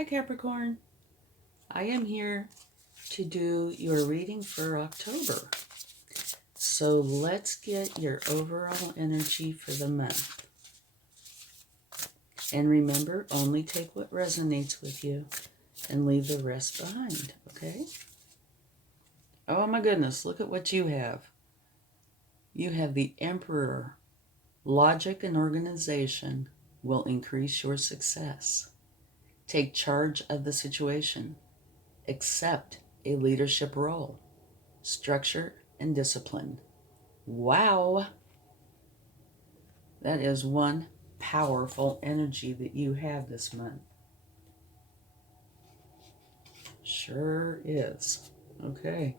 Hi Capricorn, I am here to do your reading for October. So let's get your overall energy for the month. And remember, only take what resonates with you and leave the rest behind, okay? Oh my goodness, look at what you have. You have the Emperor. Logic and organization will increase your success. Take charge of the situation. Accept a leadership role. Structure and discipline. Wow! That is one powerful energy that you have this month. Sure is. Okay.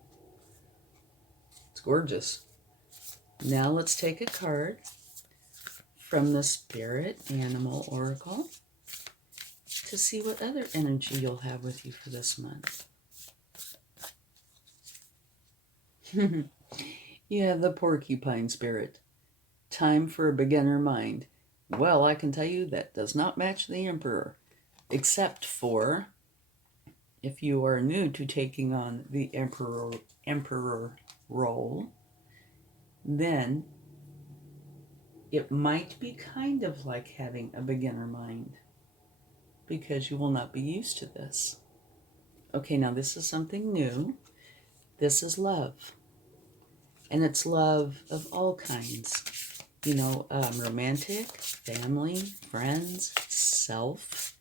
It's gorgeous. Now let's take a card from the Spirit Animal Oracle to see what other energy you'll have with you for this month. You have the Porcupine Spirit. Time for a beginner mind. Well, I can tell you that does not match the Emperor, except for if you are new to taking on the Emperor role, then it might be kind of like having a beginner mind because you will not be used to this. Okay, now this is something new. This is love. And it's love of all kinds. You know, romantic, family, friends, self.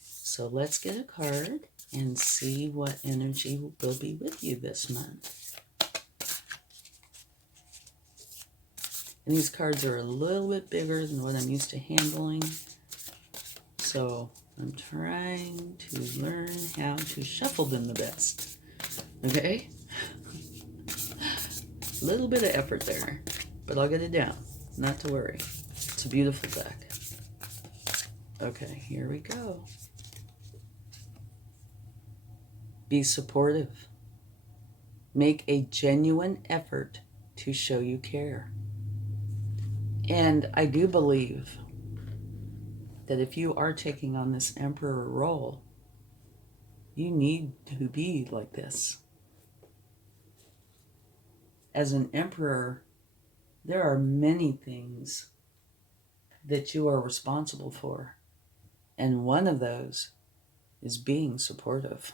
So let's get a card and see what energy will be with you this month. And these cards are a little bit bigger than what I'm used to handling. So I'm trying to learn how to shuffle them the best. Okay? A little bit of effort there, but I'll get it down. Not to worry. It's a beautiful deck. Okay, here we go. Be supportive. Make a genuine effort to show you care. And I do believe that if you are taking on this Emperor role, you need to be like this. As an Emperor, there are many things that you are responsible for. And one of those is being supportive.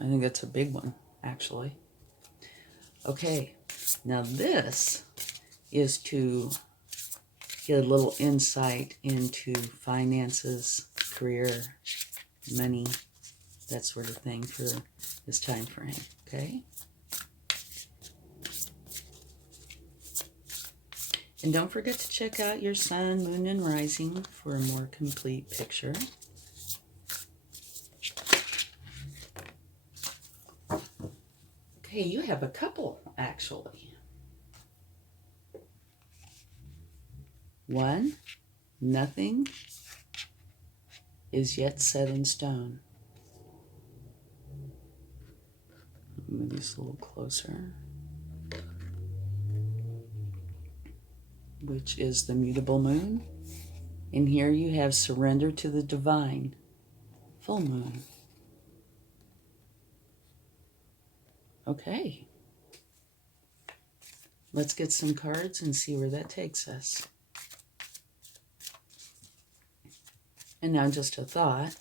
I think that's a big one, actually. Okay, now this is to get a little insight into finances, career, money, that sort of thing for this time frame, okay? And don't forget to check out your sun, moon, and rising for a more complete picture. Okay, you have a couple, actually. One, nothing is yet set in stone. Move this a little closer. Which is the mutable moon. And here you have surrender to the divine, full moon. Okay. Let's get some cards and see where that takes us. And now just a thought.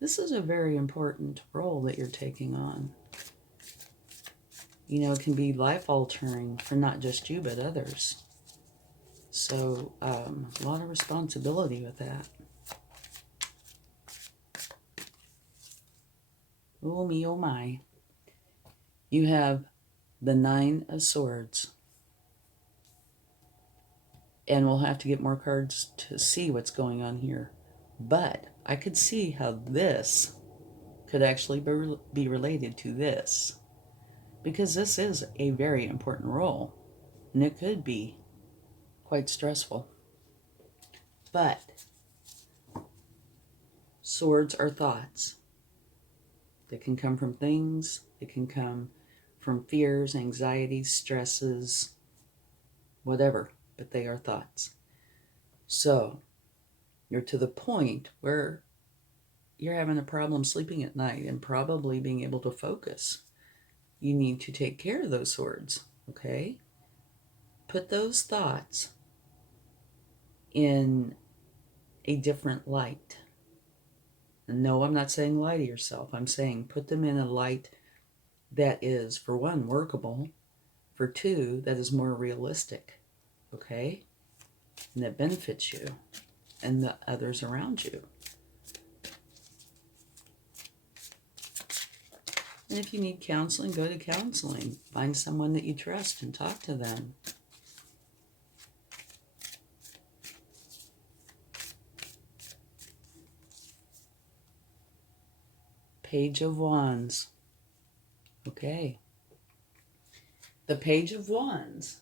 This is a very important role that you're taking on. You know, it can be life-altering for not just you, but others. So, a lot of responsibility with that. Oh, me, oh, my. You have the Nine of Swords. And we'll have to get more cards to see what's going on here. But I could see how this could actually be related to this. Because this is a very important role. And it could be quite stressful. But swords are thoughts. They can come from things. They can come from fears, anxieties, stresses, whatever. But they are thoughts. So you're to the point where you're having a problem sleeping at night and probably being able to focus. You need to take care of those swords, okay? Put those thoughts in a different light. And no, I'm not saying lie to yourself. I'm saying put them in a light that is, for one, workable, for two, that is more realistic, okay? And that benefits you and the others around you. And if you need counseling, go to counseling. Find someone that you trust and talk to them. Page of Wands. Okay. The Page of Wands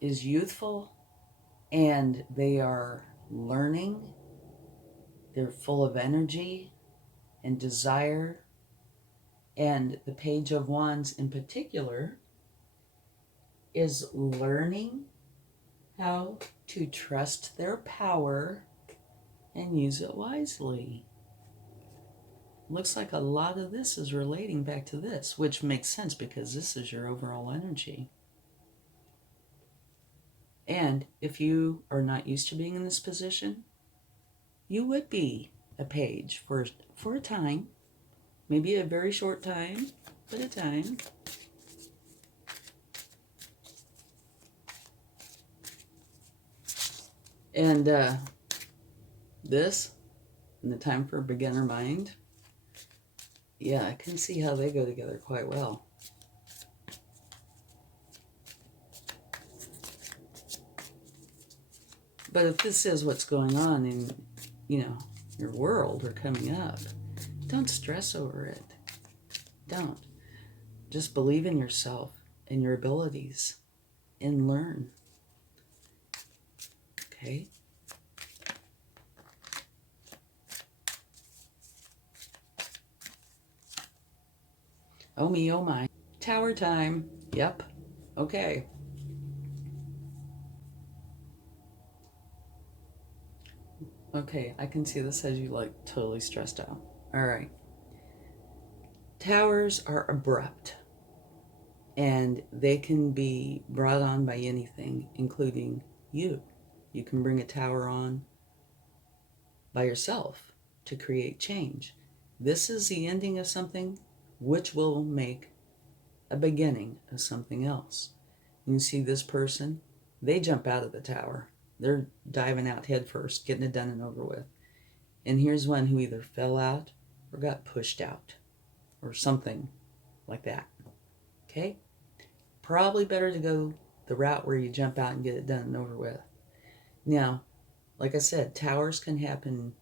is youthful, and they are learning. They're full of energy and desire. And the Page of Wands in particular is learning how to trust their power and use it wisely. Looks like a lot of this is relating back to this, which makes sense because this is your overall energy. And if you are not used to being in this position, you would be a page for a time, maybe a very short time, but a time. And this, and the time for a beginner mind, yeah, I can see how they go together quite well. But if this is what's going on in, your world or coming up, don't stress over it. Don't. Just believe in yourself and your abilities and learn. Okay? Oh me, oh my. Tower time. Yep. Okay. Okay, I can see this has you like totally stressed out. All right. Towers are abrupt, and they can be brought on by anything, including you. You can bring a tower on by yourself to create change. This is the ending of something which will make a beginning of something else. You see this person, they jump out of the tower. They're diving out head first, getting it done and over with. And here's one who either fell out or got pushed out or something like that. Okay? Probably better to go the route where you jump out and get it done and over with. Now, like I said, towers can happen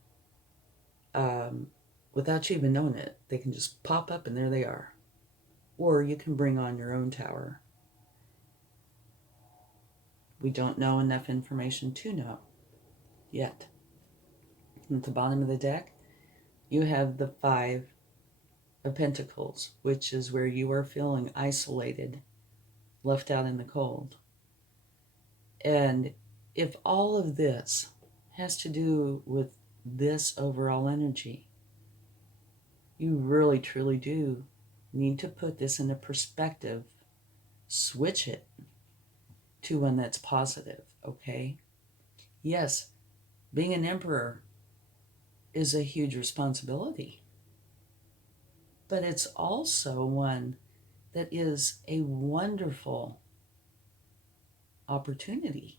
without you even knowing it. They can just pop up and there they are. Or you can bring on your own tower. We don't know enough information to know yet. At the bottom of the deck, you have the 5 of Pentacles, which is where you are feeling isolated, left out in the cold. And if all of this has to do with this overall energy, you really, truly do need to put this into perspective, switch it to one that's positive, okay? Yes, being an emperor is a huge responsibility, but it's also one that is a wonderful opportunity.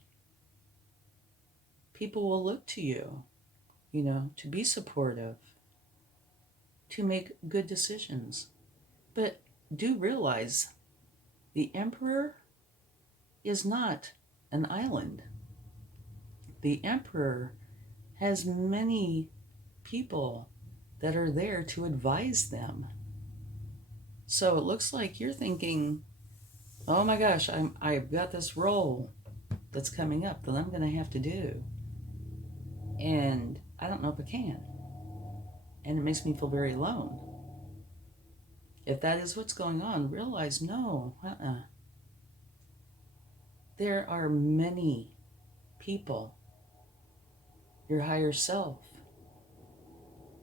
People will look to you, to be supportive, to make good decisions. But do realize the emperor is not an island. The emperor has many people that are there to advise them. So it looks like you're thinking, oh my gosh, I've got this role that's coming up that I'm going to have to do. And I don't know if I can. And it makes me feel very alone. If that is what's going on, realize no, there are many people, your higher self,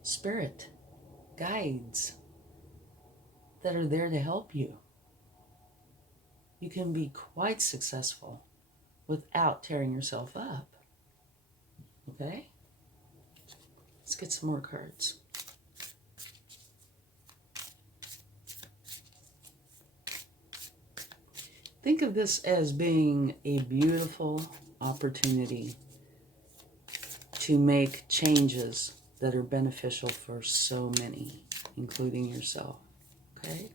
spirit, guides that are there to help you. You can be quite successful without tearing yourself up. Okay? Let's get some more cards. Think of this as being a beautiful opportunity to make changes that are beneficial for so many, including yourself. Okay?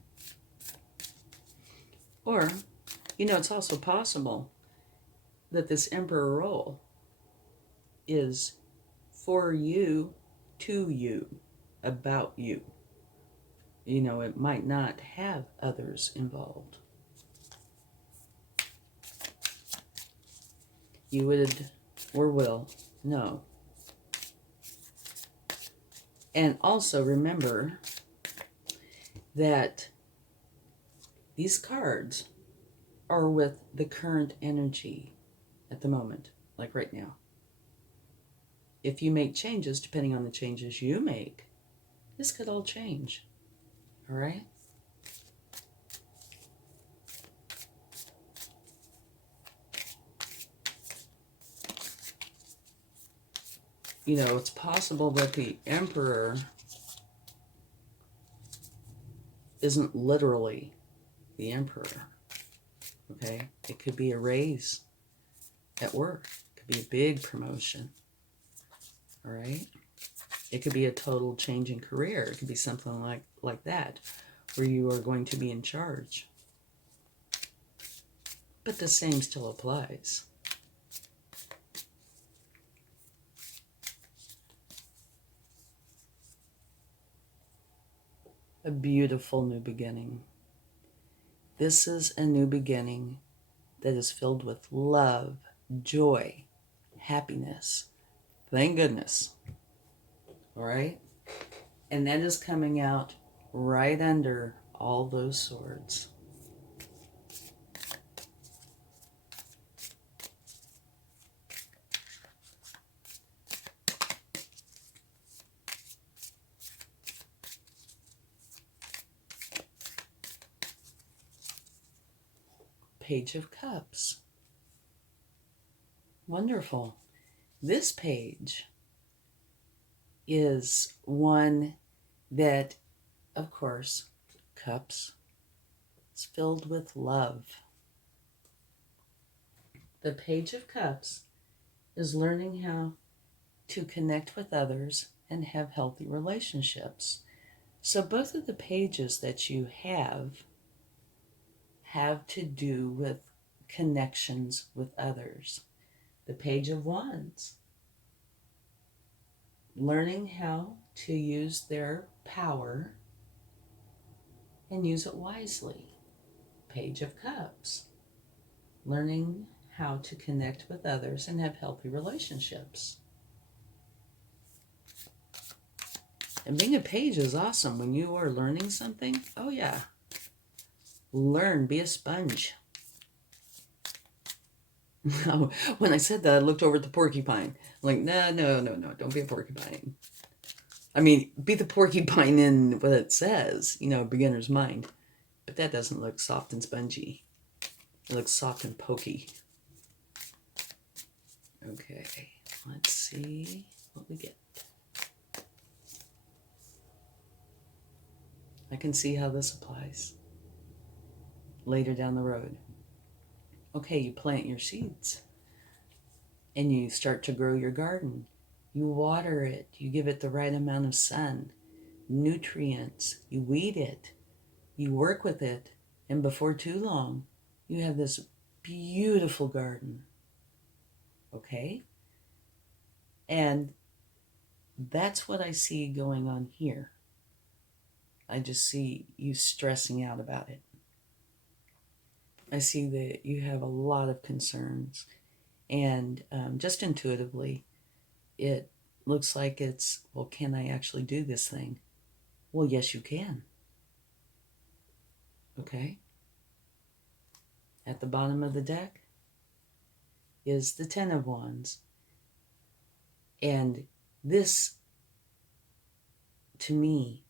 Or, it's also possible that this Emperor role is for you, to you, about you. It might not have others involved. You would or will know. And also remember that these cards are with the current energy at the moment, like right now. If you make changes, depending on the changes you make, this could all change. All right? It's possible that the Emperor isn't literally the Emperor. Okay? It could be a raise at work. It could be a big promotion. All right? It could be a total change in career. It could be something like that, where you are going to be in charge. But the same still applies. A beautiful new beginning. This is a new beginning that is filled with love, joy, happiness. Thank goodness. All right? And that is coming out right under all those swords. Page of Cups. Wonderful. This page is one that, of course, cups, is filled with love. The Page of Cups is learning how to connect with others and have healthy relationships. So both of the pages that you have to do with connections with others. The Page of Wands, learning how to use their power and use it wisely. Page of Cups, learning how to connect with others and have healthy relationships. And being a page is awesome. When you are learning something, oh yeah, learn, be a sponge. When I said that, I looked over at the porcupine. I'm like, no, don't be a porcupine. I mean, be the porcupine in what it says, beginner's mind. But that doesn't look soft and spongy. It looks soft and pokey. Okay, let's see what we get. I can see how this applies later down the road. Okay, you plant your seeds and you start to grow your garden. You water it, you give it the right amount of sun, nutrients, you weed it, you work with it, and before too long, you have this beautiful garden. Okay? And that's what I see going on here. I just see you stressing out about it. I see that you have a lot of concerns. And just intuitively, it looks like it's, well, can I actually do this thing? Well, yes, you can. Okay? At the bottom of the deck is the Ten of Wands. And this to me,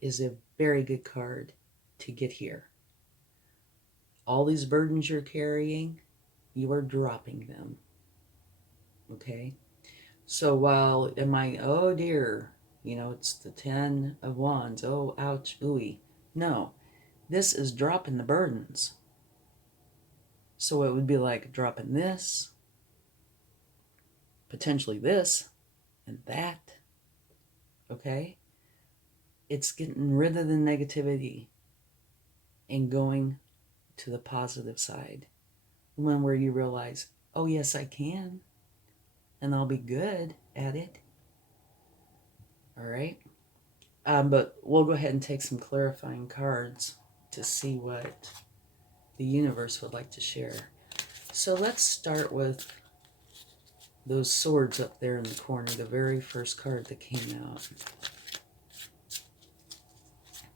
is a very good card to get here. All these burdens you're carrying, you are dropping them. Okay? So while oh dear, it's the 10 of Wands, oh, ouch, ooey. No, this is dropping the burdens. So it would be like dropping this, potentially this, and that. Okay? It's getting rid of the negativity and going to the positive side. One where you realize, oh yes, I can. And I'll be good at it. All right? But we'll go ahead and take some clarifying cards to see what the universe would like to share. So let's start with those swords up there in the corner, the very first card that came out.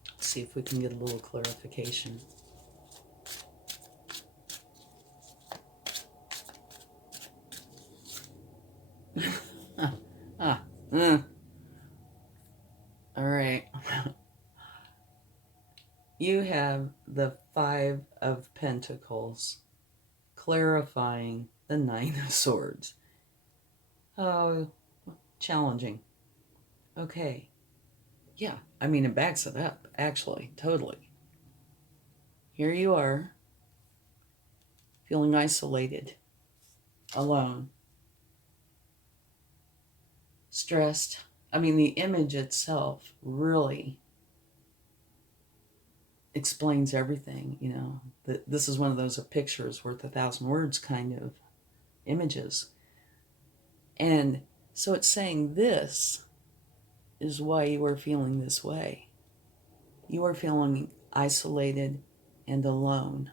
Let's see if we can get a little clarification. All right. You have the 5 of Pentacles clarifying the 9 of Swords. Oh, challenging. Okay. Yeah, it backs it up, actually, totally. Here you are, feeling isolated, alone, stressed. The image itself really explains everything, This is one of those pictures worth 1,000 words kind of images. And so it's saying this is why you are feeling this way. You are feeling isolated and alone.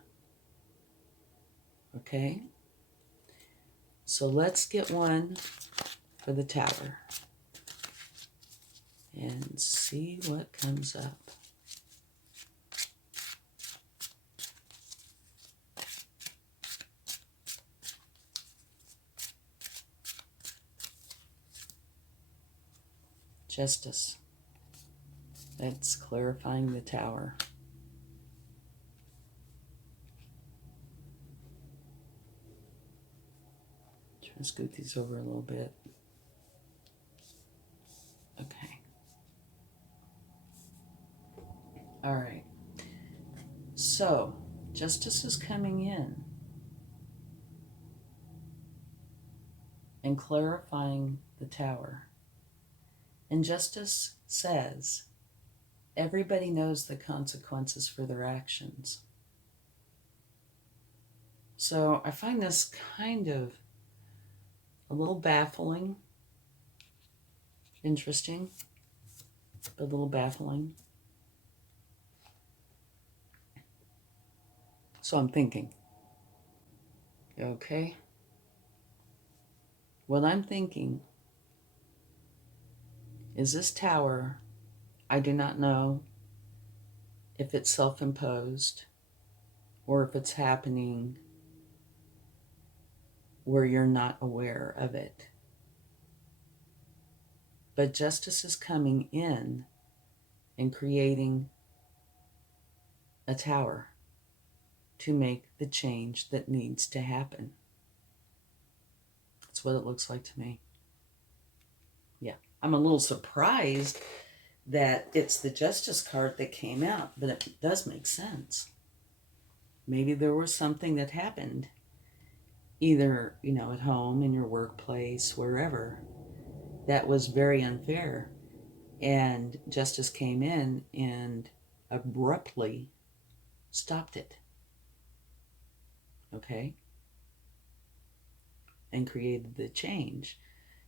Okay? So let's get one for the Tower and see what comes up. Justice. That's clarifying the Tower. Try to scoot these over a little bit. Okay. All right. So, Justice is coming in and clarifying the Tower. And Justice says, everybody knows the consequences for their actions. So I find this kind of a little baffling, interesting, but a little baffling. So I'm thinking, okay, what I'm thinking is this Tower, I do not know if it's self-imposed or if it's happening where you're not aware of it. But Justice is coming in and creating a Tower to make the change that needs to happen. That's what it looks like to me. Yeah, I'm a little surprised that it's the Justice card that came out, but it does make sense. Maybe there was something that happened, either, at home, in your workplace, wherever, that was very unfair. And Justice came in and abruptly stopped it. Okay? And created the change.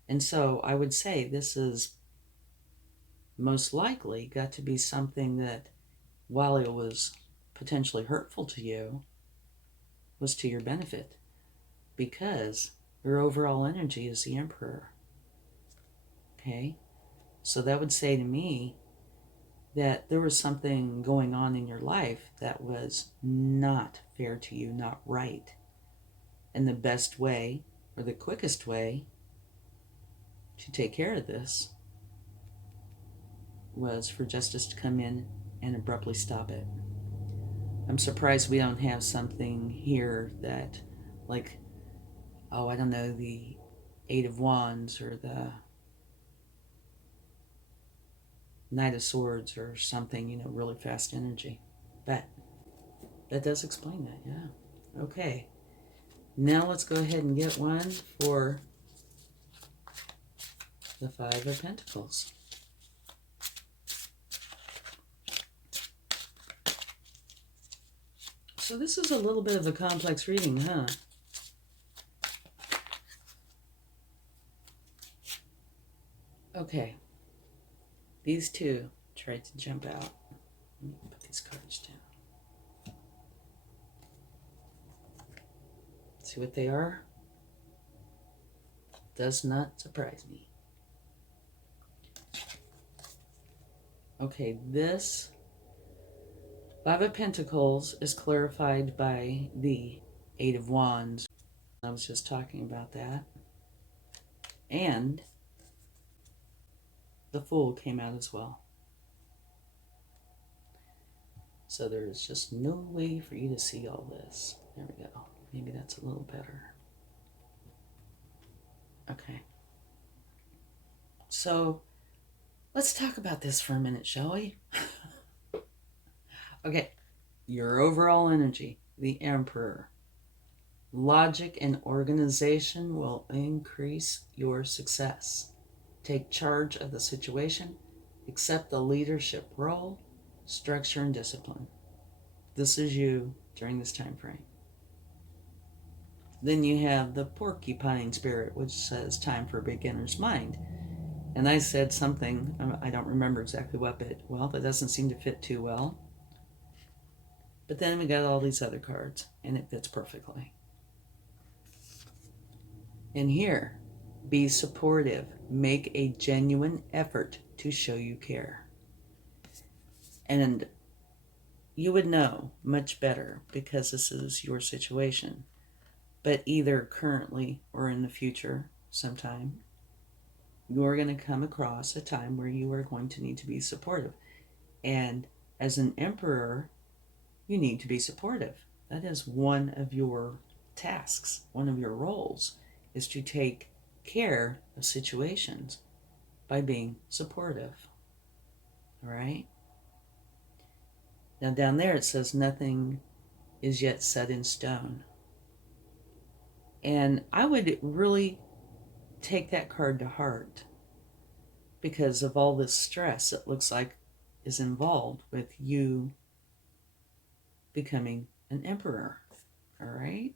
And so I would say this is most likely got to be something that, while it was potentially hurtful to you, was to your benefit, because your overall energy is the Emperor. Okay? So that would say to me that there was something going on in your life that was not fair to you, not right. And the best way, or the quickest way, to take care of this was for justice to come in and abruptly stop it. I'm surprised we don't have something here that, like, oh, I don't know, the Eight of Wands or the Knight of Swords or something, you know, really fast energy. But that does explain that, yeah. Okay. Now let's go ahead and get one for the Five of Pentacles. So this is a little bit of a complex reading, huh? Okay. These two tried to jump out. Let me put these cards down. See what they are? Does not surprise me. Okay, this Five of Pentacles is clarified by the Eight of Wands. I was just talking about that. And the Fool came out as well. So there's just no way for you to see all this. There we go. Maybe that's a little better. Okay. So let's talk about this for a minute, shall we? Okay. Your overall energy, the Emperor. Logic and organization will increase your success. Take charge of the situation. Accept the leadership role. Structure and discipline. This is you during this time frame. Then you have the Porcupine Spirit, which says time for a beginner's mind. And I said something, I don't remember exactly what, but well, that doesn't seem to fit too well. But then we got all these other cards, and it fits perfectly. And here, be supportive. Make a genuine effort to show you care. And you would know much better because this is your situation. But either currently or in the future, sometime, you're going to come across a time where you are going to need to be supportive. And as an Emperor, you need to be supportive. That is one of your tasks, one of your roles, is to take care of situations by being supportive. All right? Now down there it says nothing is yet set in stone. And I would really take that card to heart because of all this stress it looks like is involved with you becoming an Emperor. All right?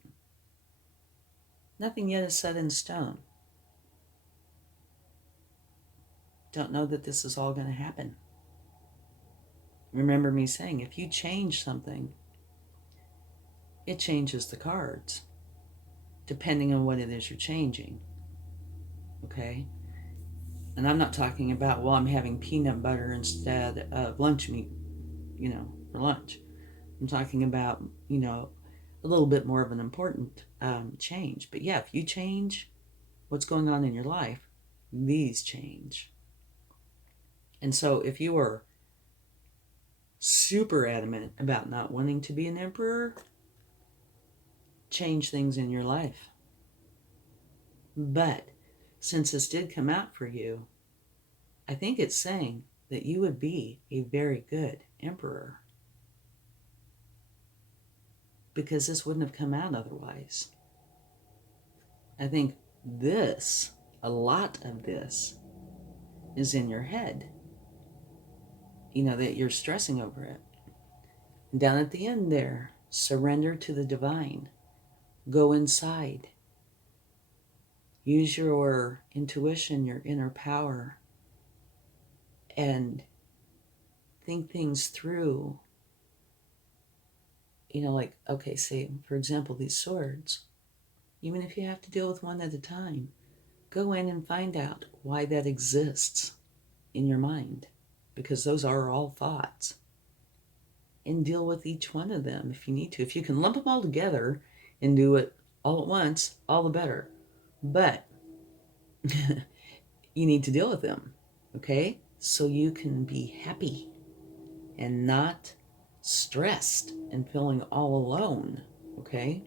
Nothing yet is set in stone. Don't know that this is all going to happen. Remember me saying, if you change something, it changes the cards, depending on what it is you're changing. Okay? And I'm not talking about, well, I'm having peanut butter instead of lunch meat, for lunch. I'm talking about, a little bit more of an important change. But yeah, if you change what's going on in your life, these change. And so if you are super adamant about not wanting to be an Emperor, change things in your life. But since this did come out for you, I think it's saying that you would be a very good Emperor. Because this wouldn't have come out otherwise. I think a lot of this, is in your head. That you're stressing over it. Down at the end there, surrender to the divine. Go inside. Use your intuition, your inner power, and think things through. Okay, say, for example, these swords. Even if you have to deal with one at a time, go in and find out why that exists in your mind. Because those are all thoughts. And deal with each one of them if you need to. If you can lump them all together and do it all at once, all the better. But you need to deal with them, okay? so you can be happy and not stressed and feeling all alone, okay?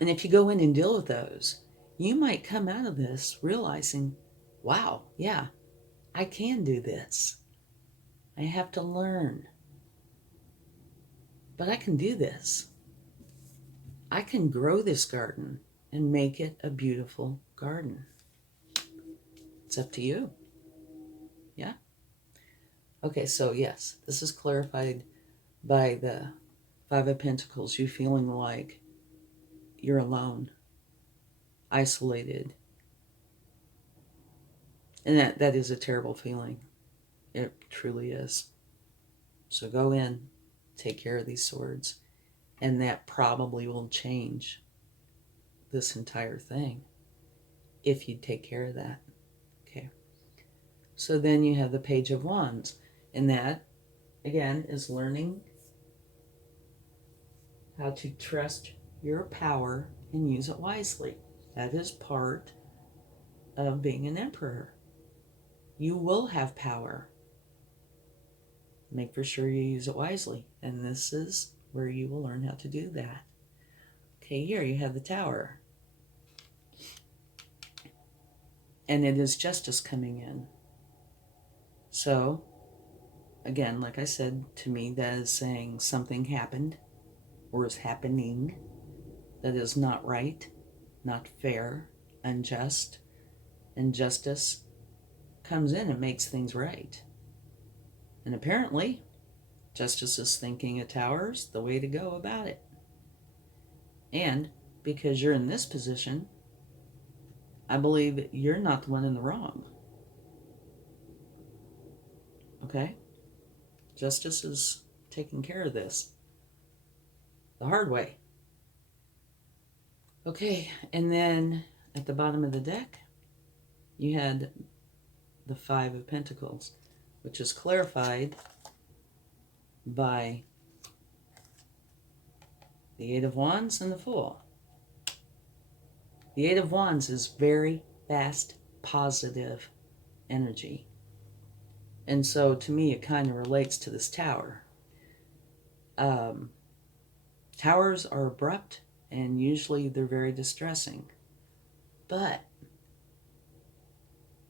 And if you go in and deal with those, you might come out of this realizing, wow, yeah, I can do this. I have to learn. But I can do this. I can grow this garden and make it a beautiful garden. It's up to you. Yeah? Okay, so yes, this is clarified by the Five of Pentacles, you feeling like you're alone, isolated. And that is a terrible feeling. It truly is. So go in, take care of these swords, and that probably will change this entire thing if you take care of that. Okay. So then you have the Page of Wands, and that, again, is learning how to trust your power and use it wisely. That is part of being an emperor. You will have power. Make for sure you use it wisely. And this is where you will learn how to do that. Okay, here you have the Tower. And it is justice coming in. So, again, like I said, to me, that is saying something happened or is happening that is not right, not fair, unjust. And justice comes in and makes things right. And apparently, justice is thinking a tower's the way to go about it. And because you're in this position, I believe you're not the one in the wrong. Okay? Justice is taking care of this the hard way. Okay, and then at the bottom of the deck, you had the Five of Pentacles, which is clarified by the Eight of Wands and the Fool. The Eight of Wands is very fast, positive energy. And so to me, it kind of relates to this Tower. Towers are abrupt and usually they're very distressing. But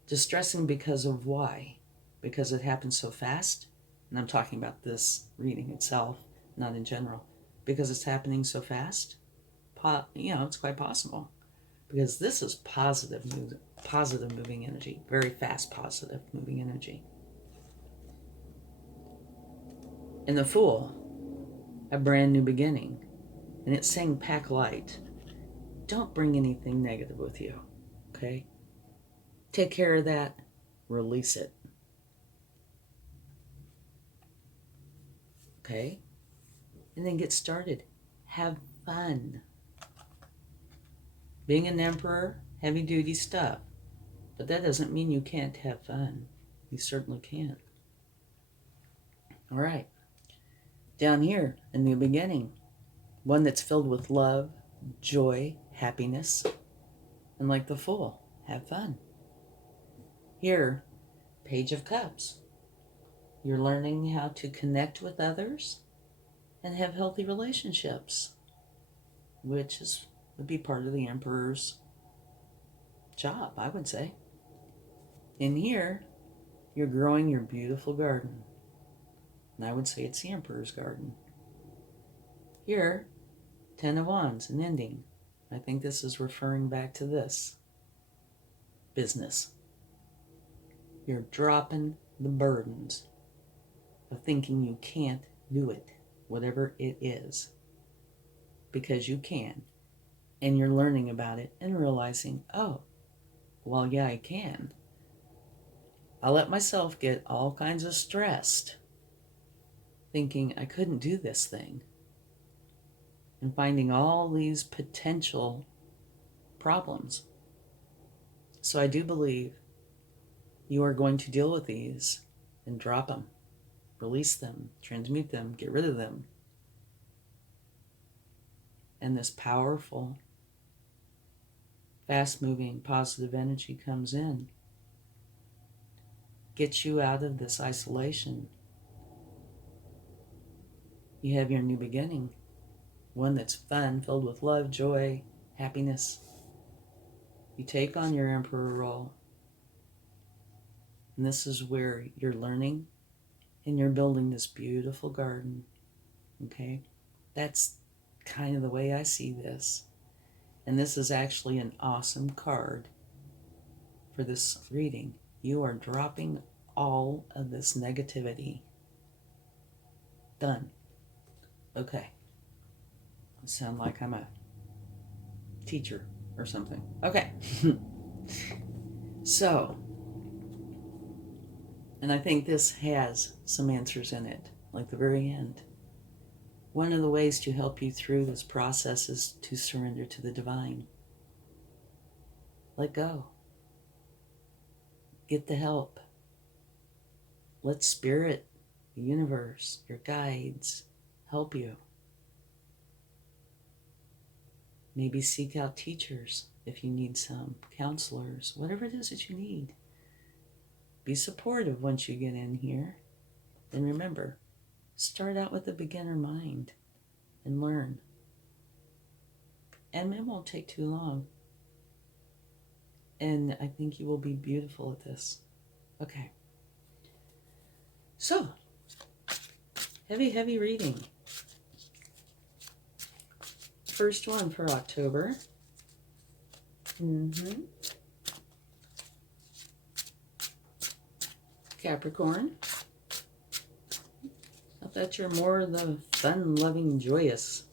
distressing because of why? Because it happens so fast. And I'm talking about this reading itself, not in general. Because it's happening so fast, it's quite possible. Because this is positive moving energy. Very fast, positive moving energy. And the Fool, a brand new beginning. And it's saying pack light. Don't bring anything negative with you, okay? Take care of that. Release it. Okay? And then get started. Have fun. Being an emperor, heavy duty stuff. But that doesn't mean you can't have fun. You certainly can. All right. Down here in the beginning, one that's filled with love, joy, happiness, and like the Fool, have fun. Here, Page of Cups. You're learning how to connect with others and have healthy relationships, which would be part of the Emperor's job, I would say. In here, you're growing your beautiful garden. And I would say it's the Emperor's garden. Here, Ten of Wands, an ending. I think this is referring back to this business. You're dropping the burdens of thinking you can't do it, whatever it is, because you can. And you're learning about it and realizing, oh, well, yeah, I can. I let myself get all kinds of stressed, thinking I couldn't do this thing, and finding all these potential problems. So I do believe you are going to deal with these and drop them, release them, transmute them, get rid of them. And this powerful, fast-moving, positive energy comes in. get you out of this isolation. You have your new beginning, one that's fun, filled with love, joy, happiness. You take on your emperor role. And this is where you're learning and you're building this beautiful garden. Okay? That's kind of the way I see this. And this is actually an awesome card for this reading. You are dropping all of this negativity. Done. Okay. I sound like I'm a teacher or something. Okay. So, and I think this has some answers in it, like the very end. One of the ways to help you through this process is to surrender to the divine. Let go. Get the help. Let spirit, the universe, your guides help you. Maybe seek out teachers if you need some, counselors, whatever it is that you need. Be supportive once you get in here. And remember, start out with a beginner mind and learn. And it won't take too long. And I think you will be beautiful at this. Okay. So, heavy reading. First one for October. Capricorn. I thought you're more the fun-loving, joyous.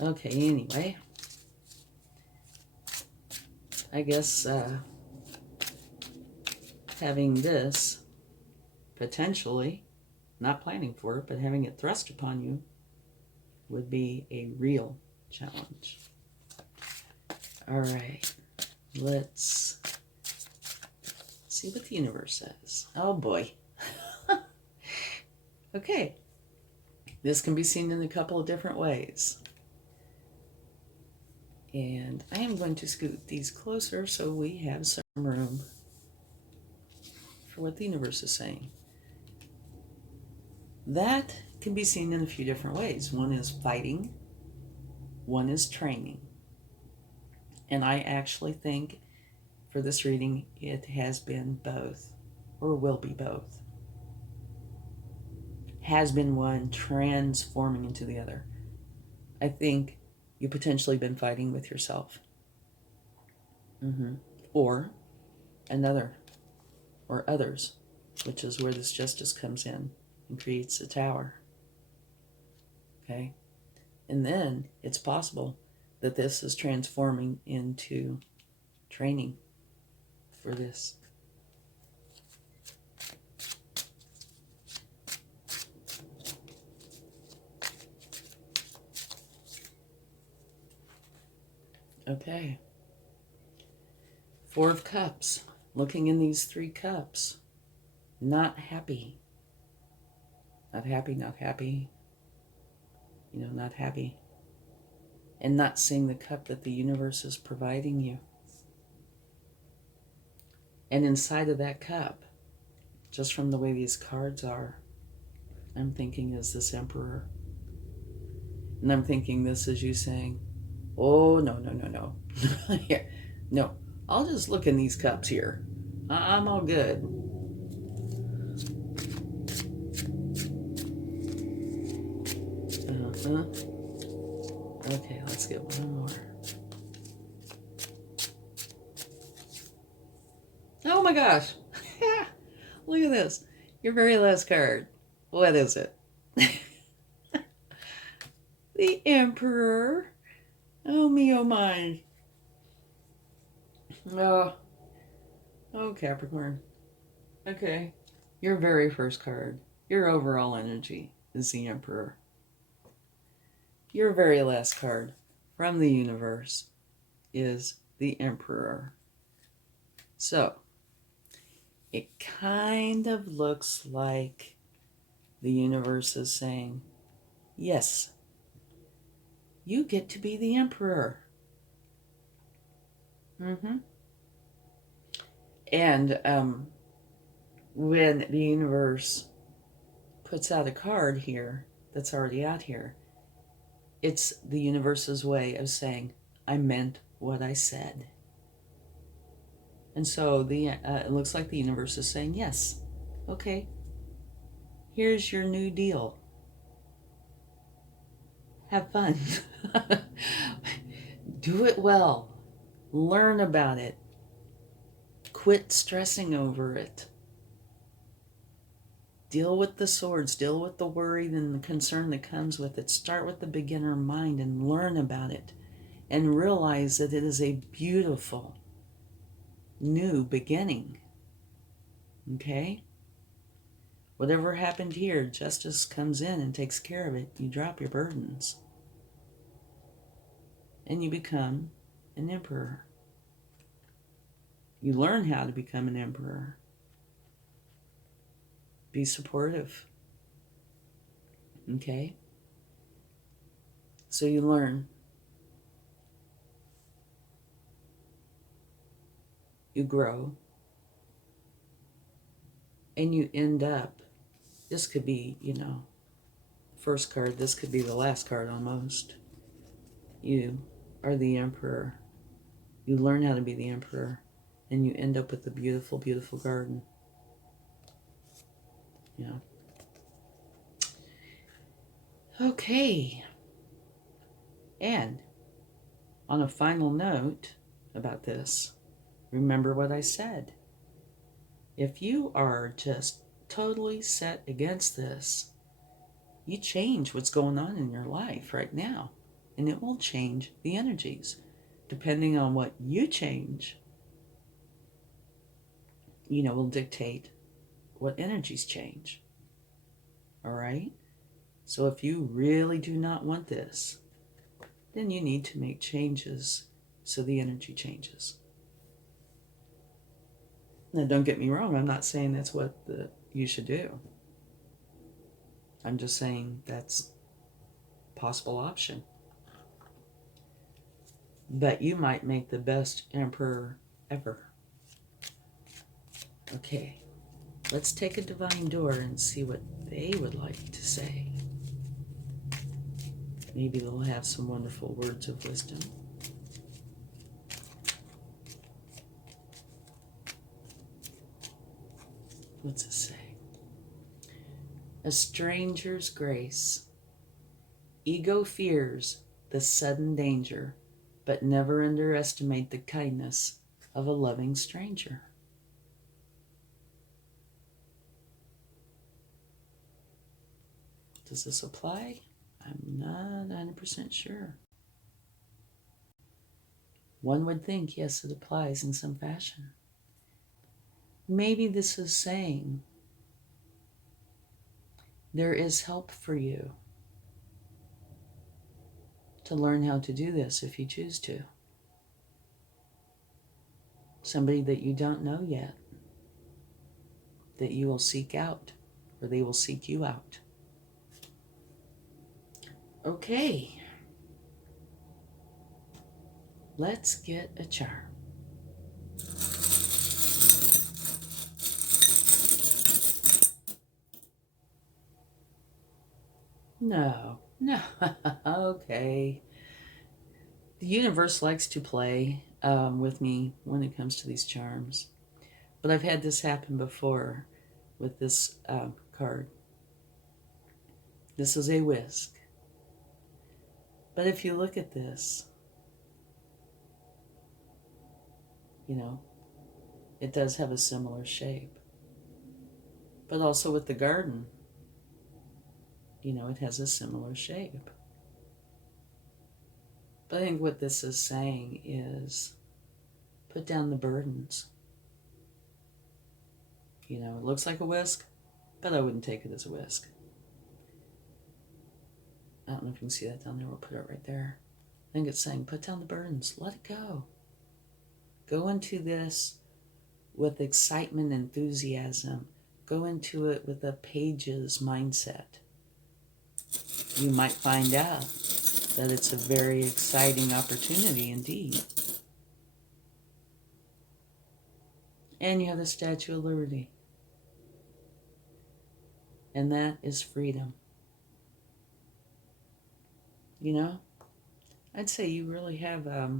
Okay, anyway. I guess having this, potentially, not planning for it, but having it thrust upon you, would be a real challenge. All right, let's see what the universe says. Oh boy. Okay, this can be seen in a couple of different ways. And I am going to scoot these closer so we have some room for what the universe is saying. That can be seen in a few different ways. One is fighting, one is training. And I actually think for this reading it has been both, or will be both. Has been one transforming into the other. I think you potentially been fighting with yourself. Or another, or others, which is where this justice comes in and creates a tower. Okay? And then it's possible that this is transforming into training for this. Okay. Four of Cups. Looking in these three cups. Not happy. Not happy, not happy. Not happy. And not seeing the cup that the universe is providing you. And inside of that cup, just from the way these cards are, I'm thinking is this Emperor. And I'm thinking this is you saying, oh, no. Yeah, no, I'll just look in these cups here. I'm all good. Okay, let's get one more. Oh my gosh. Look at this. Your very last card. What is it? The Emperor. Oh me, oh my. Oh, Capricorn. Okay. Your very first card, your overall energy is the Emperor. Your very last card from the universe is the Emperor. So, it kind of looks like the universe is saying, yes, you get to be the Emperor. And when the universe puts out a card here that's already out here, it's the universe's way of saying, I meant what I said. And so it looks like the universe is saying, yes, okay, here's your new deal. Have fun. Do it well. Learn about it. Quit stressing over it. Deal with the swords. Deal with the worry and the concern that comes with it. Start with the beginner mind and learn about it. And realize that it is a beautiful new beginning. Okay? Whatever happened here, justice comes in and takes care of it. You drop your burdens. And you become an emperor. You learn how to become an emperor. Be supportive. Okay? So you learn. You grow. And you end up, this could be, first card, this could be the last card almost. You are the emperor. You learn how to be the emperor. And you end up with a beautiful, beautiful garden. Yeah. Okay. And on a final note about this, remember what I said. If you are just totally set against this, you change what's going on in your life right now. And it will change the energies. Depending on what you change, will dictate what energies change. All right? So if you really do not want this, then you need to make changes so the energy changes. Now, don't get me wrong. I'm not saying that's what you should do. I'm just saying that's a possible option. But you might make the best emperor ever. Okay, let's take a divine door and see what they would like to say. Maybe they'll have some wonderful words of wisdom. What's it say? A stranger's grace. Ego fears the sudden danger, but never underestimate the kindness of a loving stranger. Does this apply? I'm not 100% sure. One would think, yes, it applies in some fashion. Maybe this is saying there is help for you to learn how to do this if you choose to. Somebody that you don't know yet, that you will seek out, or they will seek you out. Okay. Let's get a charm. No. Okay. The universe likes to play with me when it comes to these charms. But I've had this happen before with this card. This is a whisk. But if you look at this, it does have a similar shape. But also with the garden, it has a similar shape. But I think what this is saying is put down the burdens. It looks like a whisk, but I wouldn't take it as a whisk. I don't know if you can see that down there. We'll put it right there. I think it's saying put down the burdens. Let it go. Go into this with excitement, enthusiasm. Go into it with a pages mindset. You might find out that it's a very exciting opportunity indeed. And you have the Statue of Liberty. and that is freedom. You know, I'd say you really have a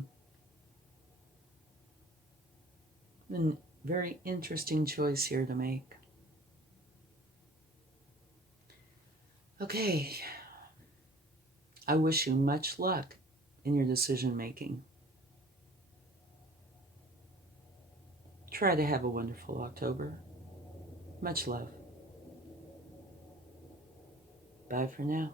very interesting choice here to make. Okay, I wish you much luck in your decision making. Try to have a wonderful October. Much love. Bye for now.